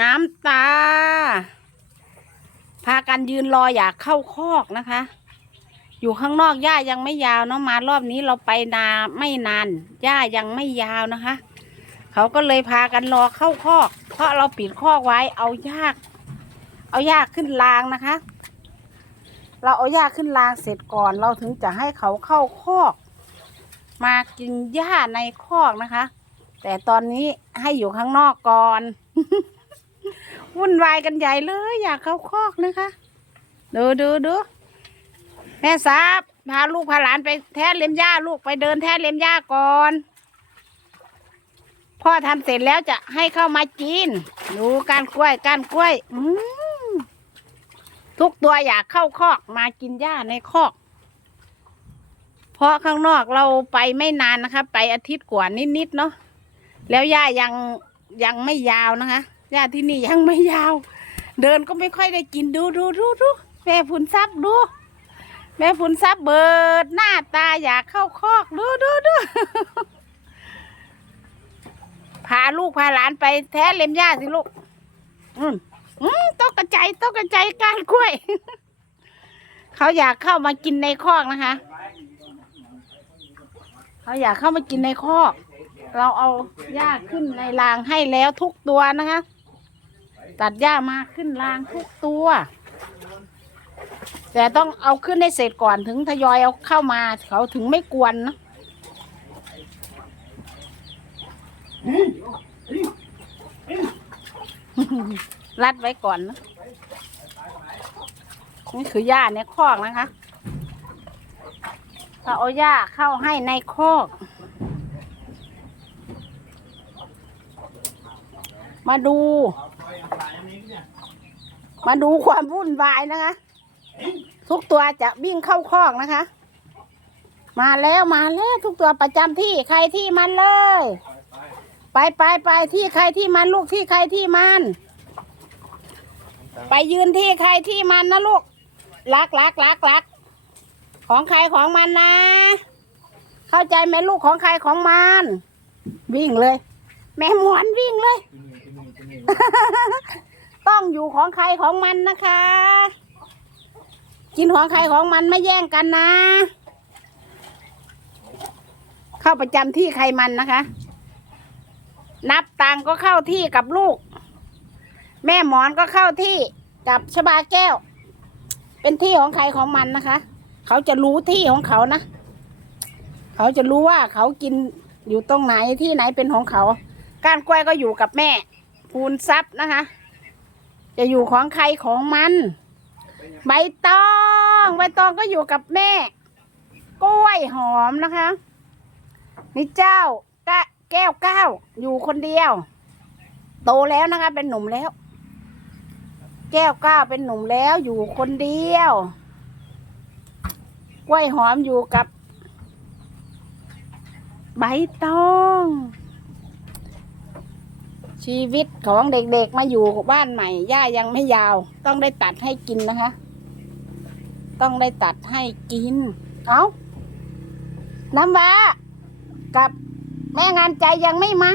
งามตา พากันยืนรออยากเข้าคอกนะคะ อยู่ข้างนอกหญ้ายังไม่ยาวเนาะมารอบนี้เราไปนาไม่นานหญ้ายังไม่ยาวนะคะ เขาก็เลยพากันรอเข้าคอก เพราะเราปิดคอกไว้เอาหญ้าเอาหญ้าขึ้นรางนะคะ เราเอาหญ้าขึ้นรางเสร็จก่อนเราถึงจะให้เขาเข้าคอก มากินหญ้าในคอกนะคะ แต่ตอนนี้ให้อยู่ข้างนอกก่อน วุ่นวายกันใหญ่เลย อยากเข้าคอกนะคะ ดูดูดูแม่ซับพาลูกพาหลานไปแท้เล็มหญ้าลูกไปเดินแท้เล็มหญ้าก่อน พ่อทำเสร็จแล้วจะให้เข้ามากินดูการกล้วยการกล้วย อืมทุกตัวอยากเข้าคอกมากินหญ้าในคอก เพราะข้างนอกเราไปไม่นานนะคะ ไปอาทิตย์กว่านิดๆเนาะแล้วหญ้ายังยังไม่ยาวนะคะ หญ้าที่นี่ยังไม่ยาว เดินก็ไม่ค่อยได้กินดูดูดูดูแม่ผุนซับดู แม่ผุนซับเบิดหน้าตาอยากเข้าคอกดูดูดูพาลูกพาหลานไปแท้เล็มหญ้าสิลูก อืมอืมต้องกระจายต้องกระจายการกล้วย เขาอยากเข้ามากินในคอกนะคะ เขาอยากเข้ามากินในคอก เราเอาหญ้าขึ้นในรางให้แล้วทุกตัวนะคะ ตัดหญ้ามาขึ้นรางทุกตัว แต่ต้องเอาขึ้นให้เสร็จก่อนถึงทยอยเอาเข้ามาเขาถึงไม่กวนนะรัดไว้ก่อนนะนี่คือหญ้าในคอกนะคะเราเอาหญ้าเข้าให้ในคอก มาดู มาดูความวุ่นวายนะคะ ทุกตัวจะวิ่งเข้าคอกนะคะ มาแล้วมาแล้วทุกตัวประจำที่ใครที่มันเลย ไปไปไปที่ใครที่มันลูกที่ใครที่มัน ไปยืนที่ใครที่มันนะลูกรักรักรักรักของใครของมันนะ เข้าใจไหมลูกของใครของมัน วิ่งเลย แม่หมวนวิ่งเลย ต้องอยู่ของใครของมันนะคะ กินของใครของมันไม่แย่งกันนะ เข้าประจำที่ใครมันนะคะ นับตังก็เข้าที่กับลูก แม่หมอนก็เข้าที่กับชบาแก้ว เป็นที่ของใครของมันนะคะ เขาจะรู้ที่ของเขานะ เขาจะรู้ว่าเขากินอยู่ตรงไหนที่ไหนเป็นของเขาก้านกล้วยก็อยู่กับแม่ พูนซับนะคะ จะอยู่ของใครของมัน ใบตองใบตองก็อยู่กับแม่ กล้วยหอมนะคะ นี่เจ้ากะแก้วเก้าอยู่คนเดียว โตแล้วนะคะ เป็นหนุ่มแล้ว แก้วเก้าเป็นหนุ่มแล้วอยู่คนเดียว กล้วยหอมอยู่กับใบตอง ชีวิตของเด็กๆมาอยู่บ้านใหม่ย่ายังไม่ยาว ต้องได้ตัดให้กินนะคะ ต้องได้ตัดให้กิน เอาน้ำว้ากับแม่งานใจยังไม่มา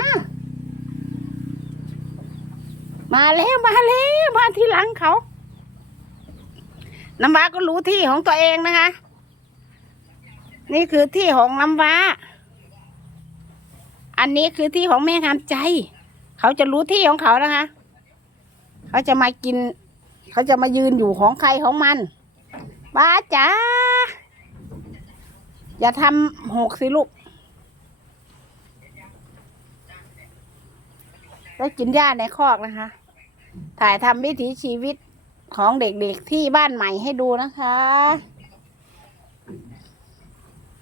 มาแล้วมาแล้วมาที่หลังเขา น้ำว้าก็รู้ที่ของตัวเองนะคะ นี่คือที่ของน้ำว้า อันนี้คือที่ของแม่งานใจ เขาจะรู้ที่ของเขานะคะ เขาจะมากิน เขาจะมายืนอยู่ของใครของมันป้าจ๋าอย่าทำหกสิลูกได้กินหญ้าในคอกนะคะ ถ่ายทำวิถีชีวิตของเด็กๆที่บ้านใหม่ให้ดูนะคะ